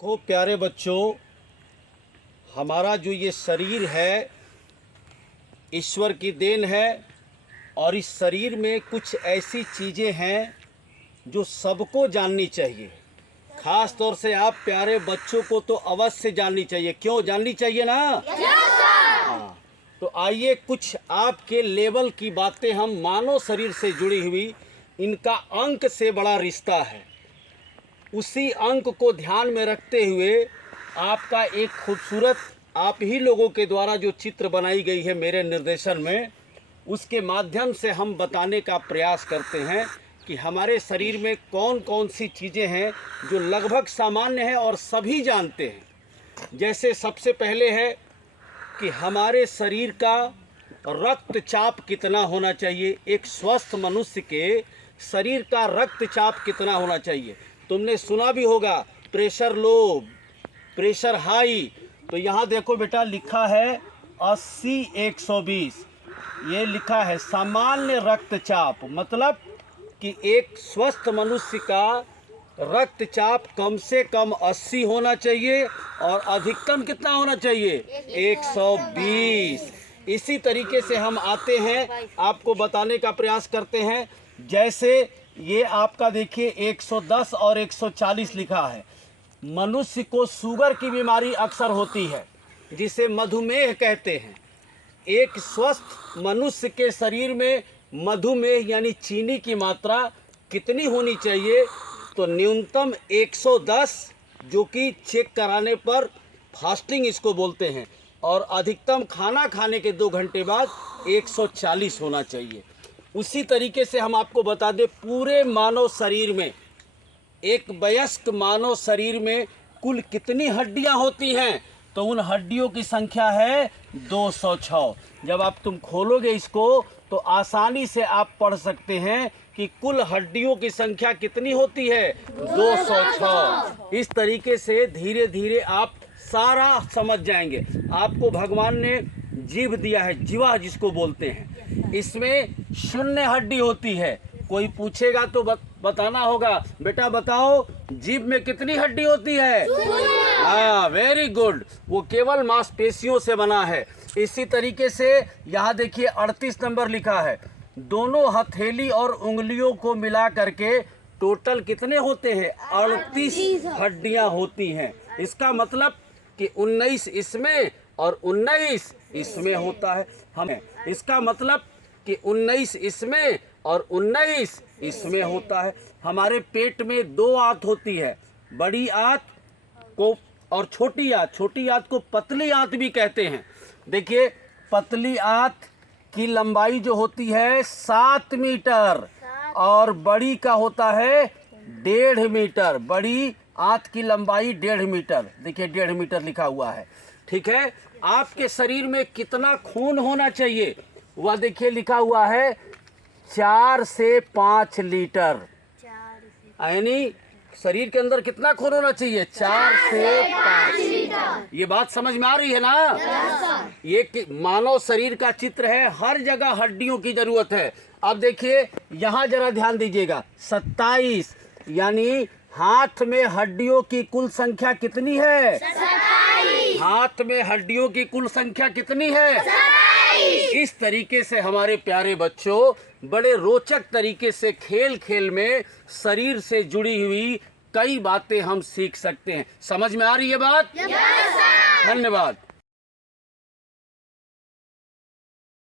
को प्यारे बच्चों, हमारा जो ये शरीर है ईश्वर की देन है और इस शरीर में कुछ ऐसी चीज़ें हैं जो सबको जाननी चाहिए। ख़ास तौर से आप प्यारे बच्चों को तो अवश्य जाननी चाहिए। क्यों जाननी चाहिए ना? हाँ, तो आइए कुछ आपके लेवल की बातें हम मानव शरीर से जुड़ी हुई, इनका अंक से बड़ा रिश्ता है, उसी अंक को ध्यान में रखते हुए आपका एक खूबसूरत आप ही लोगों के द्वारा जो चित्र बनाई गई है मेरे निर्देशन में, उसके माध्यम से हम बताने का प्रयास करते हैं कि हमारे शरीर में कौन कौन सी चीज़ें हैं जो लगभग सामान्य है और सभी जानते हैं। जैसे सबसे पहले है कि हमारे शरीर का रक्तचाप कितना होना चाहिए। एक स्वस्थ मनुष्य के शरीर का रक्तचाप कितना होना चाहिए। तुमने सुना भी होगा प्रेशर लो, प्रेशर हाई। तो यहाँ देखो बेटा, लिखा है 80/120। ये लिखा है सामान्य रक्तचाप, मतलब कि एक स्वस्थ मनुष्य का रक्तचाप कम से कम 80 होना चाहिए और अधिकतम कितना होना चाहिए? 120। इसी तरीके से हम आते हैं, आपको बताने का प्रयास करते हैं। जैसे ये आपका देखिए 110 और 140 लिखा है। मनुष्य को शुगर की बीमारी अक्सर होती है, जिसे मधुमेह कहते हैं। एक स्वस्थ मनुष्य के शरीर में मधुमेह यानी चीनी की मात्रा कितनी होनी चाहिए? तो न्यूनतम 110, जो कि चेक कराने पर फास्टिंग इसको बोलते हैं, और अधिकतम खाना खाने के 2 घंटे बाद 140 होना चाहिए। उसी तरीके से हम आपको बता दें, पूरे मानव शरीर में, एक वयस्क मानव शरीर में कुल कितनी हड्डियां होती हैं? तो उन हड्डियों की संख्या है 206। जब आप तुम खोलोगे इसको तो आसानी से आप पढ़ सकते हैं कि कुल हड्डियों की संख्या कितनी होती है? 206। इस तरीके से धीरे धीरे आप सारा समझ जाएंगे। आपको भगवान ने जीभ दिया है, जीवा जिसको बोलते हैं, इसमें 0 हड्डी होती है। कोई पूछेगा तो बताना होगा, बेटा बताओ जीभ में कितनी हड्डी होती है? हाँ, वेरी गुड, वो केवल मांसपेशियों से बना है। इसी तरीके से यहाँ देखिए 38 नंबर लिखा है, दोनों हथेली और उंगलियों को मिला करके टोटल कितने होते हैं? 38 हड्डियां होती हैं। इसका मतलब कि 19 इसमें और 19 इसमें होता है। हमें इसका मतलब कि 19 इसमें और 19 इसमें होता है। हमारे पेट में 2 आंत होती है, बड़ी आंत को और छोटी आंत। छोटी आंत को पतली आंत भी कहते हैं। देखिए, पतली आंत की लंबाई जो होती है 7 मीटर और बड़ी का होता है 1.5 मीटर। बड़ी आंत की लंबाई 1.5 मीटर। देखिए 1.5 मीटर लिखा हुआ है, ठीक है। आपके शरीर में कितना खून होना चाहिए? वह देखिए लिखा हुआ है 4 से 5 लीटर। यानी शरीर के अंदर कितना खून होना चाहिए? 4 से 5। ये बात समझ में आ रही है ना? ये मानव शरीर का चित्र है, हर जगह हड्डियों की जरूरत है। अब देखिए यहाँ जरा ध्यान दीजिएगा, 27, यानी हाथ में हड्डियों की कुल संख्या कितनी है? 27। हाथ में हड्डियों की कुल संख्या कितनी है? 27। इस तरीके से हमारे प्यारे बच्चों, बड़े रोचक तरीके से खेल खेल में शरीर से जुड़ी हुई कई बातें हम सीख सकते हैं। समझ में आ रही है बात? धन्यवाद।